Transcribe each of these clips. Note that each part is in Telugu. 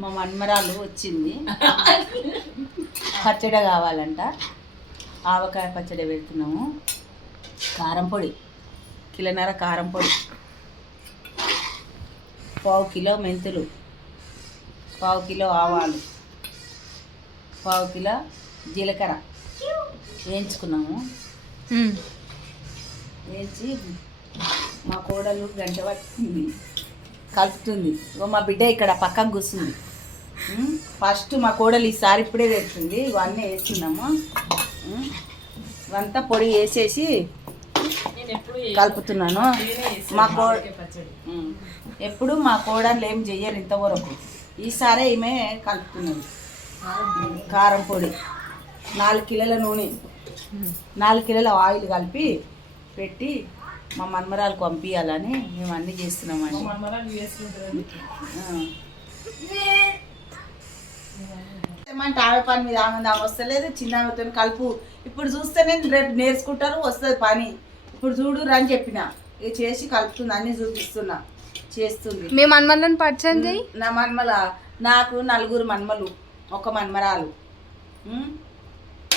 మా మన్మరాలు వచ్చింది, పచ్చడి కావాలంట. ఆవకాయ పచ్చడి పెడుతున్నాము. కారం పొడి, కిలోన్నర కారం పొడి, 1/2 కిలో మెంతులు, 1/2 కిలో ఆవాలు, 1/2 కిలో జీలకర్ర వేయించుకున్నాము. వేయించి మా కోడలు గంట పట్టింది కలుపుతుంది. మా బిడ్డ ఇక్కడ పక్కకు కూర్చుంది. ఫస్ట్ మా కోడలు ఈసారి ఇప్పుడే వేస్తుంది. ఇవన్నీ వేస్తున్నాము. ఇవంతా పొడి వేసేసి కలుపుతున్నాను. ఎప్పుడు మా కోడలు ఏం చెయ్యరు ఇంతవరకు. ఈసారి ఈమె కలుపుతున్నది. కారం పొడి, 4 కిలోల నూనె, 4 కిలోల ఆయిల్ కలిపి పెట్టి మా మన్మరాలకు పంపించాలని మేము అన్నీ చేస్తున్నామండి. ఏమంటే ఆమె పని మీద ఆమె వస్తలేదు, చిన్న ఆమెతో కలుపు. ఇప్పుడు చూస్తేనే రేపు నేర్చుకుంటారు, వస్తుంది పని. ఇప్పుడు చూడు అని చెప్పిన చేసి కలుపుతుంది, అన్నీ చూపిస్తున్నా, చేస్తుంది. మీ మన్మలను పరిచయం చేయి. నా మన్మల, నాకు 4 మన్మలు, 1 మన్మరాలు.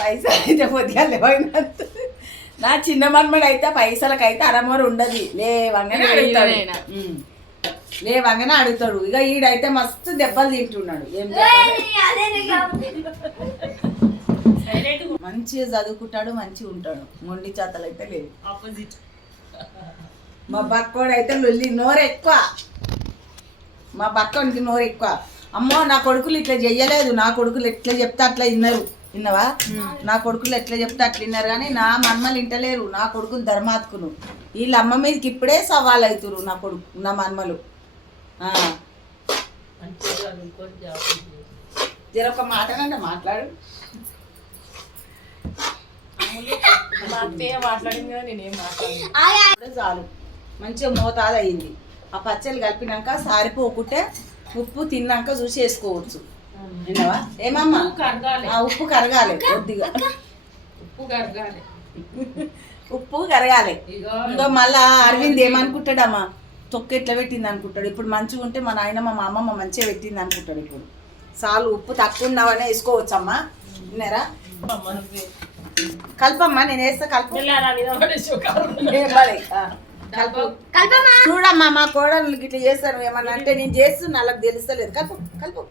పైసలు అయితే పొద్దుగా లేవైనంత. నా చిన్న మన్మడు అయితే పైసలకైతే అరమూర ఉండదు. లేవంగానే అడుగుతాడు. ఇక ఈడైతే మస్తు దెబ్బలు తింటున్నాడు. ఏం మంచిగా చదువుకుంటాడు, మంచిగా ఉంటాడు. మొండి చేతలు అయితే లేదు. ఆపోజిట్ మా బక్కోడు అయితే లొల్లి, నోరు ఎక్కువ. మా బక్కోడికి నోరు ఎక్కువ. అమ్మో నా కొడుకులు ఇట్లా చెయ్యలేదు, నా కొడుకులు ఎట్లా చెప్తే అట్లా విన్నారు. విన్నావా? నా కొడుకులు ఎట్లా చెప్తే అట్లా విన్నారు. కానీ నా మన్మలు వింటలేరు. నా కొడుకులు ధర్మాత్కులు. వీళ్ళ అమ్మ మీదకి ఇప్పుడే సవాల్ అవుతురు నా కొడుకు, నా మన్మలు. జరొక మాటనంటే మాట్లాడు. చాలు, మంచిగా మోతాదు అయింది. ఆ పచ్చళ్ళు కలిపినాక సారిపోకుంటే ఉప్పు తిన్నాక చూసి వేసుకోవచ్చు. విన్నావా? ఏమమ్మా? ఉప్పు కరగాలి కొద్దిగా, ఉప్పు కరగాలి. ఇంకా మళ్ళా అరవింద్ ఏమనుకుంటాడమ్మా, తొక్క ఎట్లా పెట్టింది అనుకుంటాడు. ఇప్పుడు మంచిగా ఉంటే మా నాయనమ్మ మా అమ్మమ్మ మంచిగా పెట్టింది అనుకుంటాడు. ఇప్పుడు చాలు, ఉప్పు తక్కువ ఉన్నావనే వేసుకోవచ్చమ్మా. విన్నారా? కల్పమ్మా, నేను వేస్తా. కలుపు చూడమ్మా, మా కోడలు ఇట్లా చేస్తాను ఏమన్నా అంటే నేను చేస్తున్నా, వాళ్ళకి తెలుస్తలేదు. కలుపు కలుపు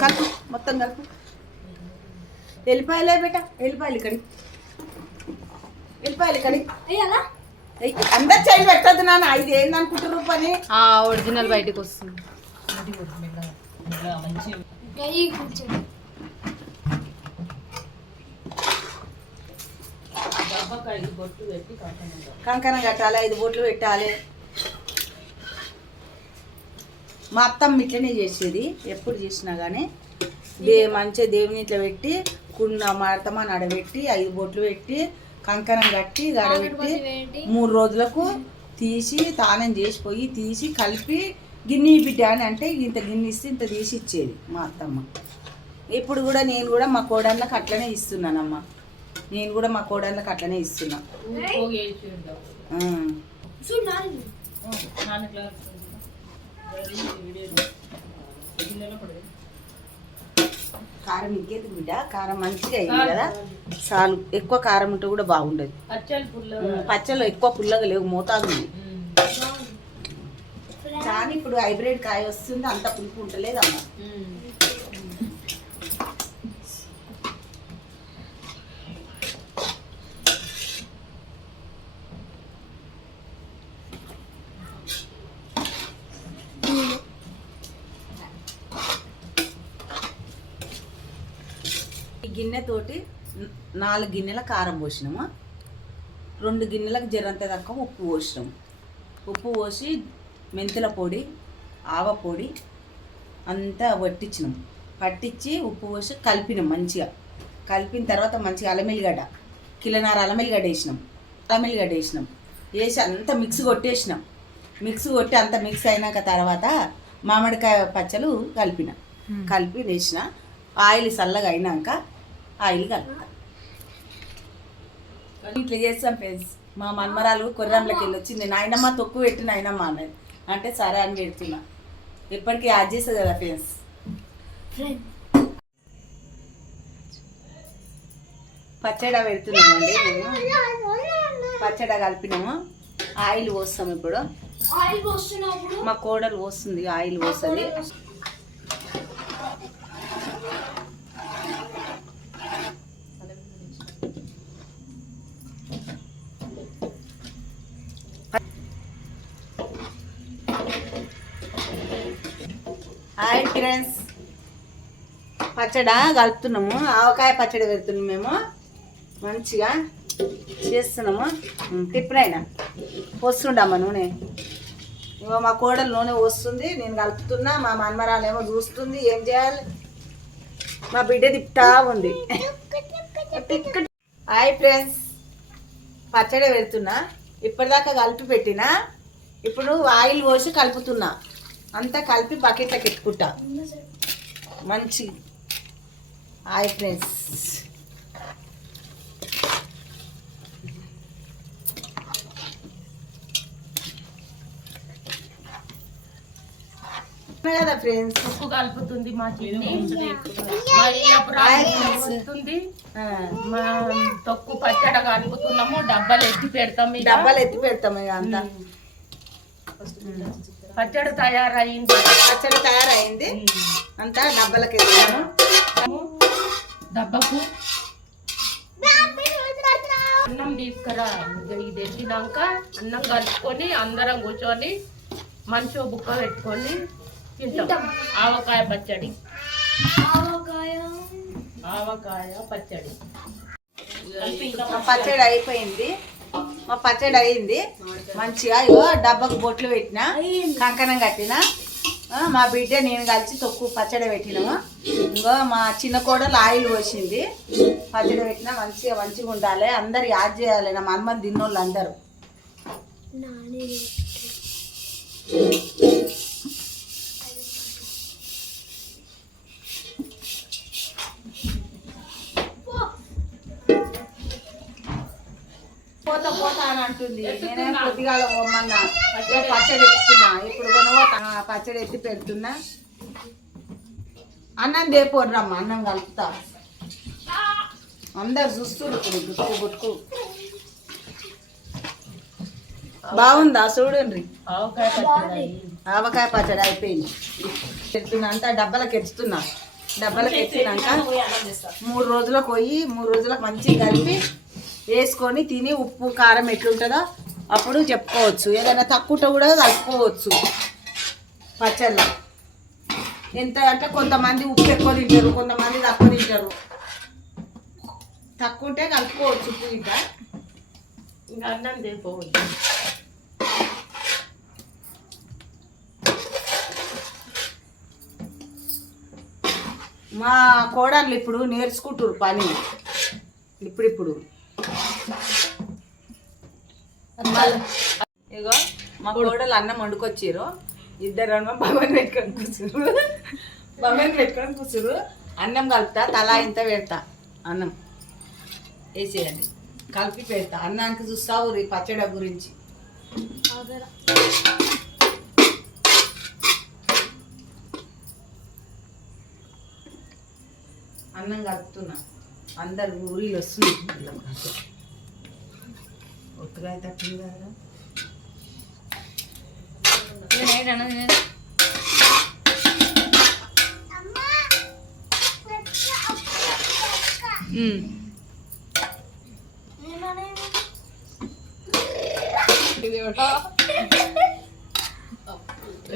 కలుపు, మొత్తం కలుపు. వెళ్ళిపోయలే బేట, వెళ్ళిపోయాలి ఇక్కడికి, వెళ్ళిపోయాలి ఇక్కడికి. అందరు చేయి పెట్టద్దు నాన్న, ఇది ఏందనుకుంటారు పని. ఒరిజినల్ బయటకు వస్తుంది. కంకణం కట్టాలి, 5 బొట్లు పెట్టాలి. మా అత్తమ్మ ఇట్లనే చేసేది, ఎప్పుడు చేసినా కానీ. మంచిగా దేవుని ఇట్లా పెట్టి కుండ మాడతామని అడబెట్టి 5 బొట్లు పెట్టి కంకణం కట్టి గడబెట్టి 3 రోజులకు తీసి తానం చేసిపోయి తీసి కలిపి గిన్నె బిడ్డ అని అంటే ఇంత గిన్నె ఇస్తే ఇంత తీసి ఇచ్చేది మా అత్తమ్మ. ఇప్పుడు కూడా నేను కూడా మా కోడళ్ళకి అట్లనే ఇస్తున్నానమ్మా. నేను కూడా మా కోడళ్ళకి అట్లనే ఇస్తున్నా. కారం ఇంకేది బిడ్డ, కారం మంచిగా అయింది కదా. చాలు, ఎక్కువ కారం ఉంటే కూడా బాగుండదు. పచ్చళ్ళు ఎక్కువ పుల్లగా లేవు, మోతాదు ఉంది. కానీ ఇప్పుడు హైబ్రిడ్ కాయ వస్తుంది, అంత పులుపు ఉంటలేదమ్మా. ఈ గిన్నెతోటి 4 గిన్నెల కారం పోసినాము, 2 గిన్నెలకు జరంత తక్కువ ఉప్పు పోసినాము. ఉప్పు పోసి మెంతుల పొడి, ఆవ పొడి అంతా పట్టించినాం. పట్టించి ఉప్పు పోసి కలిపినాం. మంచిగా కలిపిన తర్వాత మంచిగా అల్లమెల్లిగడ్డ, కిలోన్నర అల్లమెల్లిగడ్డ వేసినాం. వేసి అంతా మిక్స్ కొట్టేసినాం. మిక్స్ కొట్టి అంత మిక్స్ అయినాక తర్వాత మామిడికాయ పచ్చలు కలిపి వేసిన. ఆయిల్ చల్లగా అయినాక ఆయిల్ కలుపుతా. ఇట్లా చేస్తాం ఫ్రెండ్స్. మా మన్మరాలు కొర్రంలోకి వెళ్ళి వచ్చింది, నాయనమ్మ తొక్కు పెట్టి నాయనమ్మ అన్నది. అంటే సరే అని పెడుతున్నా. ఎప్పటికీ యాడ్ చేస్తుంది కదా ఫ్రెండ్స్. పచ్చడి పెడుతున్నామండి మేము. పచ్చడి కలిపినాము. ఆయిల్ పోస్తాం ఇప్పుడు. మా కోడలు పోస్తుంది, ఆయిల్ పోస్తుంది. హాయ్ ఫ్రెండ్స్, పచ్చడి కలుపుతున్నాము. ఆవకాయ పచ్చడి పెడుతున్నాము మేము. మంచిగా చేస్తున్నాము. తిప్పునైనా పోస్తుండమ్మా నూనె. ఇగో మా కోడలు నూనె పోస్తుంది, నేను కలుపుతున్నా. మా మన్మరాలేమో చూస్తుంది ఏం చేయాలి. మా బిడ్డ తిప్పుతా ఉంది. హాయ్ ఫ్రెండ్స్, పచ్చడి పెడుతున్నా. ఇప్పటిదాకా కలిపి పెట్టినా. ఇప్పుడు ఆయిల్ పోసి కలుపుతున్నా. అంతా కలిపి బకెట్లోకి ఎత్తుకుంటా. మంచి హాయ్ ఫ్రెండ్స్. కదా ఫ్రెండ్స్, ఉప్పు కలుపుతుంది మా చిన్ని. వస్తుంది మా తొక్కు పచ్చడి కలుపుతున్నాము. డబ్బాలు ఎత్తి పెడతాము. డబ్బాలు ఎత్తి పెడతాము. ఇక అంతా పచ్చడి తయారైంది. పచ్చడి తయారైంది. అంతా డబ్బాలకి ఎత్తాము. డబ్బకు అన్నం తీసుకురా. ఇది తెచ్చినాక అన్నం కలుపుకొని అందరం కూర్చొని మంచిగా బుక్క పెట్టుకొని తింటాం. ఆవకాయ పచ్చడి. ఆవకాయ పచ్చడి. మా పచ్చడి అయిపోయింది. మా పచ్చడి అయింది మంచిగా. ఇగో డబ్బాకు బొట్లు పెట్టిన, కంకణం కట్టిన. మా బిడ్డ నేను కలిసి తొక్కు పచ్చడి పెట్టినాము. ఇంకో మా చిన్న కోడలు ఆయిల్ పోసింది. పచ్చడి పెట్టినా మంచిగా మంచిగా ఉండాలి. అందరు యాడ్ చేయాలి. నా మన్మని తిన్నోళ్ళు అందరూ. పోతా అని అంటుంది. నేనేం కొద్దిగా పోమన్నా. పచ్చడి ఎత్తుతున్నా. ఇప్పుడు కొనబోతా. పచ్చడి ఎత్తి పెడుతున్నా. అన్నం దేపోర్రమ్మ, అన్నం కలుపుతా. అందరు చూస్తున్నారు ఇప్పుడు. గుట్టుకు గుట్టుకు బాగుందా చూడండి. ఆవకాయ పచ్చడి అయిపోయింది. ఎత్తున్నా. అంతా డబ్బాలకు ఎత్తుతున్నా. డబ్బాలకు ఎత్తినాక 3 రోజులకు పోయి 3 రోజులకు మంచిగా కలిపి వేసుకొని తిని ఉప్పు కారం ఎట్లుంటుందో అప్పుడు చెప్పుకోవచ్చు. ఏదైనా తక్కువ కూడా కలుపుకోవచ్చు పచ్చళ్ళ. ఎంత అంటే కొంతమంది ఉప్పు ఎక్కువ తింటారు, కొంతమంది తక్కువ తింటారు. తక్కువ ఉంటే కలుపుకోవచ్చు ఉప్పు. ఇంకా అన్నం తినిపోవచ్చు. మా కోడళ్ళు ఇప్పుడు నేర్చుకుంటారు పని. ఇప్పుడు ఇగో మా కోడలు అన్నం వండుకొచ్చారు. ఇద్దరు బొమ్మని పెట్టుకొని కూర్చురు. అన్నం కలుపుతా. తలా ఇంత పెడతా. అన్నం వేసేయండి, కలిపి పెడతా. అన్నానికి చూస్తావు రీ పచ్చడి గురించి. అన్నం కలుపుతున్నా. అందరు ఊరిలో వస్తుంది. ఒత్తుగా అయితే అట్టుంది కదా.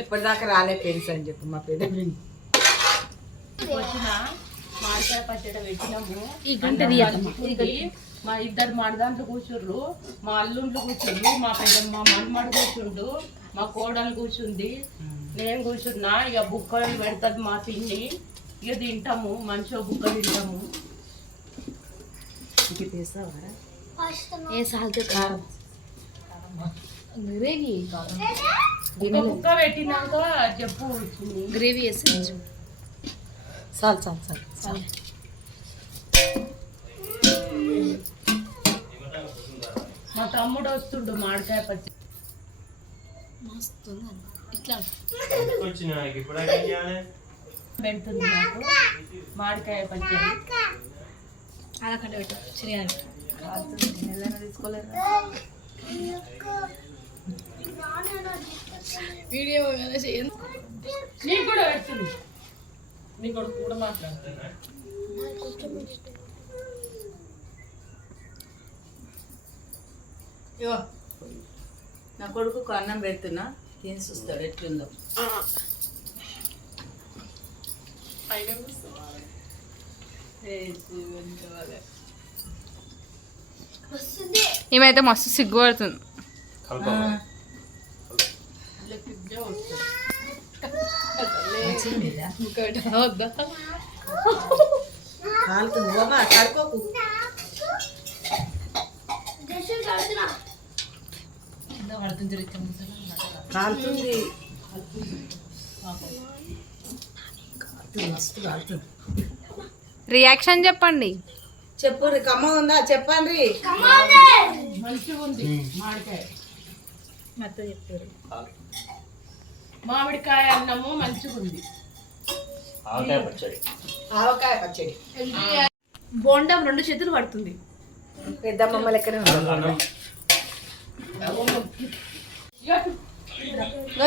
ఇప్పటిదాకా రాలే ఫ్రెండ్స్ అని చెప్పు మా పెద్ద వచ్చిన మామిడికాయ పచ్చడి పెట్టినాము. మా ఇద్దరు మడదాంట్లో కూర్చుర్రు, మా అల్లుండ్లు కూర్చుండ్రు, మా మన్మడు కూర్చుండు, మా కోడలు కూర్చుంది, నేను కూర్చున్నా. ఇక బుక్కలు పెడుతుంది మా పిన్ని. ఇక తింటాము. మంచిగా బుక్క తింటాము. బుక్క పెట్టినాక చెప్పు. గ్రేవీ వేసి చాలు చాలు చాలు చాలు. మా తమ్ముడు వస్తుండు మామిడికాయ పచ్చడి పెడుతుంది నాకు మామిడికాయ పచ్చడి తీసుకోలేదు నీకు కూడా పెడుతుంది నీ కొడుకు కూడా మాట్లాడుతున్నా ఇగో నా కొడుకు అన్నం పెడుతున్నా తిని చూస్తాడు ఎట్లుందో. ఈమెయితే మస్తు సిగ్గుపడుతుంది. కాలుతుంది బాబా కడుకోకు. కాలుతుంది మస్తు కాలుతుంది. రియాక్షన్ చెప్పండి. చెప్పు కమ్మ ఉందా చెప్పండి. మంచిగా ఉంది మామిడికాయ. మామిడికాయ అన్నము మంచిగా ఉంది. ఆవకాయ పచ్చడి బోండం 2 చేతులు పడుతుంది. పెద్దమ్మ లెక్కనే ఉంది.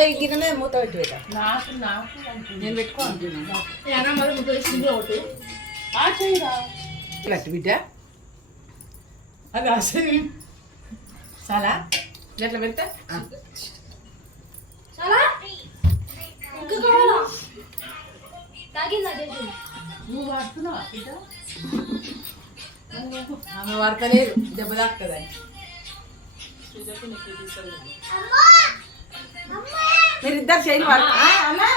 ఈ గిన్నె మూత పెట్టి పెట్టా. నాకు నేను పెట్టుకోను గట్టి బిడ్డ. అది అసలు చాలా ఎట్లా పెడతా నువ్వు పడుతున్నావా బిడ్డ? ఆమె పడతలేదు దెబ్బ తాకుతుందని. మీరిద్దరు చేయని వాడు అలా